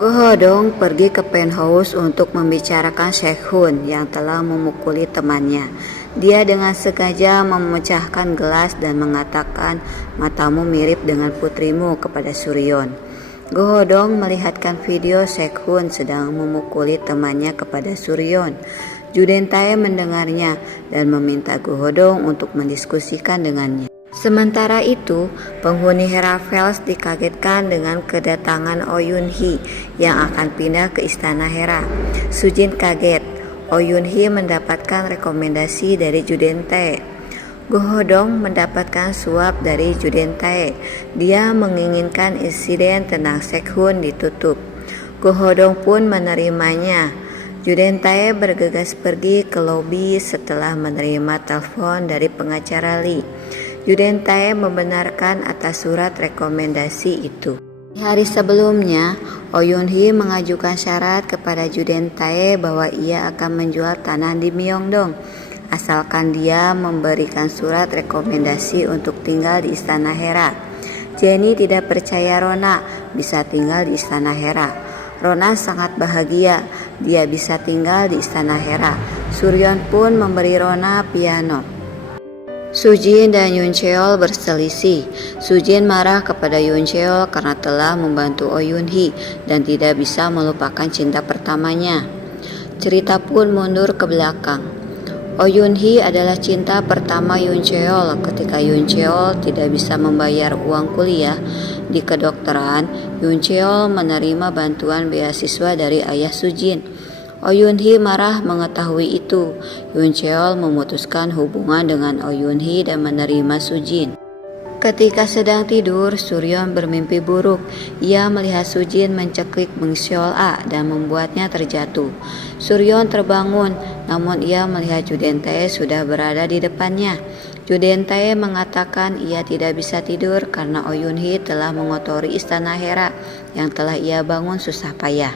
Go Hodong pergi ke penthouse untuk membicarakan Sehun yang telah memukuli temannya. Dia dengan sengaja memecahkan gelas dan mengatakan, "Matamu mirip dengan putrimu," kepada Suryon. Go Hodong melihatkan video Sehun sedang memukuli temannya kepada Suryon. Juden Tae mendengarnya dan meminta Go Hodong untuk mendiskusikan dengannya. Sementara itu, penghuni Hera-Fels dikagetkan dengan kedatangan Oh Yun Hee yang akan pindah ke istana Hera. Sujin kaget. Oh Yun Hee mendapatkan rekomendasi dari Juden Tae. Go Hodong mendapatkan suap dari Juden Tae. Dia menginginkan insiden tentang Sehun ditutup. Go Hodong pun menerimanya. Juden Tae bergegas pergi ke lobi setelah menerima telepon dari pengacara Lee. Juden Tae membenarkan atas surat rekomendasi itu. Di hari sebelumnya, Oh Yun Hee mengajukan syarat kepada Juden Tae bahwa ia akan menjual tanah di Myeongdong, asalkan dia memberikan surat rekomendasi untuk tinggal di istana Hera. Jenny tidak percaya Rona bisa tinggal di istana Hera. Rona sangat bahagia dia bisa tinggal di istana Hera. Suryon pun memberi Rona piano. Sujin dan Yoon Cheol berselisih. Sujin marah kepada Yoon Cheol karena telah membantu Oh Yun Hee dan tidak bisa melupakan cinta pertamanya. Cerita pun mundur ke belakang. Oh Yun Hee adalah cinta pertama Yoon Cheol ketika Yoon Cheol tidak bisa membayar uang kuliah di kedokteran. Yoon Cheol menerima bantuan beasiswa dari ayah Sujin. Oh Yun Hee marah mengetahui itu. Yoon Cheol memutuskan hubungan dengan Oh Yun Hee dan menerima Sujin. Ketika sedang tidur, Suryon bermimpi buruk. Ia melihat Sujin mencekik Beng Seol A dan membuatnya terjatuh. Suryon terbangun, namun ia melihat Juden Tae sudah berada di depannya. Juden Tae mengatakan ia tidak bisa tidur karena Oh Yun Hee telah mengotori istana Hera yang telah ia bangun susah payah.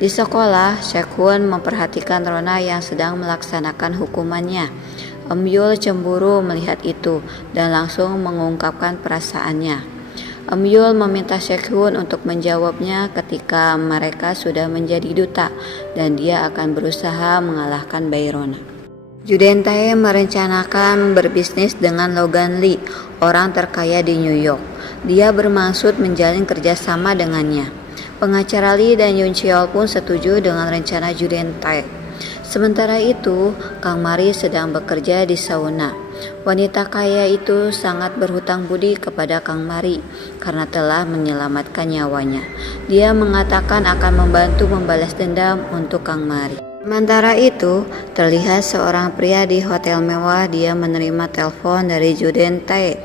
Di sekolah, Sehun memperhatikan Rona yang sedang melaksanakan hukumannya. Yul cemburu melihat itu dan langsung mengungkapkan perasaannya. Yul meminta Sehun untuk menjawabnya ketika mereka sudah menjadi duta dan dia akan berusaha mengalahkan bayi Rona. Juden Tae merencanakan berbisnis dengan Logan Lee, orang terkaya di New York. Dia bermaksud menjalin kerjasama dengannya. Pengacara Lee dan Yoon Cheol pun setuju dengan rencana Juden Tae. Sementara itu, Kang Mari sedang bekerja di sauna. Wanita kaya itu sangat berhutang budi kepada Kang Mari karena telah menyelamatkan nyawanya. Dia mengatakan akan membantu membalas dendam untuk Kang Mari. Sementara itu, terlihat seorang pria di hotel mewah. Dia menerima telepon dari Juden Tae.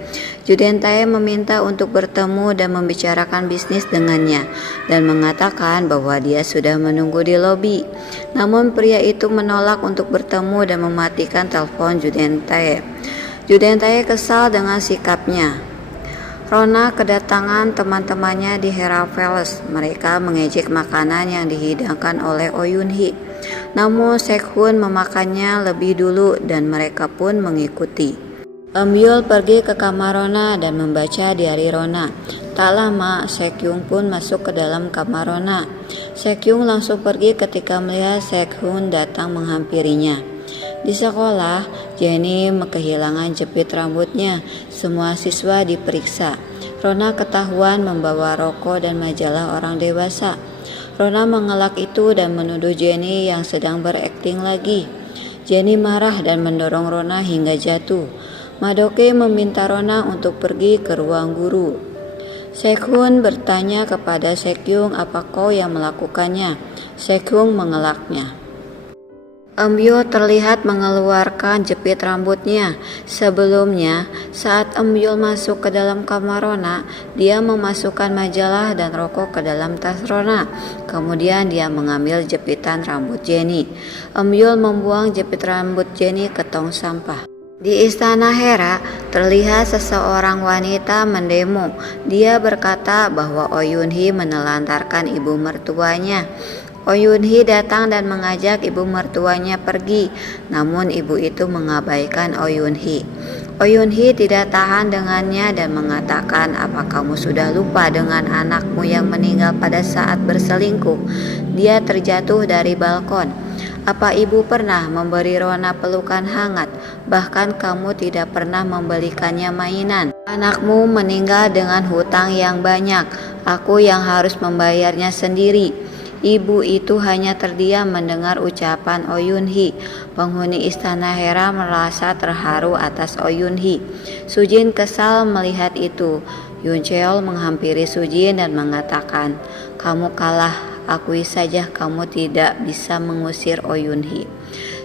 Juden Tae meminta untuk bertemu dan membicarakan bisnis dengannya dan mengatakan bahwa dia sudah menunggu di lobi. Namun pria itu menolak untuk bertemu dan mematikan telepon Juden Tae. Juden Tae kesal dengan sikapnya. Rona kedatangan teman-temannya di Hera-Fels. Mereka mengejek makanan yang dihidangkan oleh Oh Yun Hee. Namun Sehun memakannya lebih dulu dan mereka pun mengikuti. Yul pergi ke kamar Rona dan membaca diari Rona. Tak lama, Sekyung pun masuk ke dalam kamar Rona. Sekyung langsung pergi ketika melihat Sehun datang menghampirinya. Di sekolah, Jenny kehilangan jepit rambutnya. Semua siswa diperiksa. Rona ketahuan membawa rokok dan majalah orang dewasa. Rona mengelak itu dan menuduh Jenny yang sedang berakting lagi. Jenny marah dan mendorong Rona hingga jatuh. Madoke meminta Rona untuk pergi ke ruang guru. Sehun bertanya kepada Sekyung apa kau yang melakukannya. Sekyung mengelaknya. Yul terlihat mengeluarkan jepit rambutnya. Sebelumnya, saat Yul masuk ke dalam kamar Rona, dia memasukkan majalah dan rokok ke dalam tas Rona. Kemudian dia mengambil jepitan rambut Jenny. Yul membuang jepit rambut Jenny ke tong sampah. Di istana Hera, terlihat seseorang wanita mendemo. Dia berkata bahwa Oh Yun Hee menelantarkan ibu mertuanya. Oh Yun Hee datang dan mengajak ibu mertuanya pergi, namun ibu itu mengabaikan Oh Yun Hee. Oyun-hee tidak tahan dengannya dan mengatakan, apa kamu sudah lupa dengan anakmu yang meninggal pada saat berselingkuh? Dia terjatuh dari balkon. Apa ibu pernah memberi Rona pelukan hangat? Bahkan kamu tidak pernah membelikannya mainan. Anakmu meninggal dengan hutang yang banyak. Aku yang harus membayarnya sendiri. Ibu itu hanya terdiam mendengar ucapan Oyun-hee. Penghuni istana Hera merasa terharu atas Oyun-hee. Sujin kesal melihat itu. Yoon Cheol menghampiri Sujin dan mengatakan, kamu kalah, akui saja kamu tidak bisa mengusir Oyun-hee.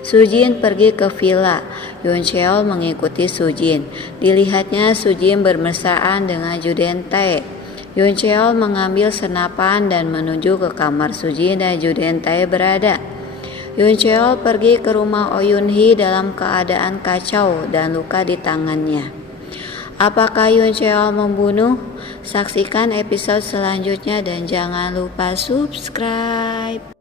Sujin pergi ke villa. Yoon Cheol mengikuti Sujin. Dilihatnya Sujin bermesraan dengan Juden Tae. Yoon Cheol mengambil senapan dan menuju ke kamar Sujin dan Juden Tae berada. Yoon Cheol pergi ke rumah Oyun-hee dalam keadaan kacau dan luka di tangannya. Apakah Yoon Cheol membunuh? Saksikan episode selanjutnya dan jangan lupa subscribe.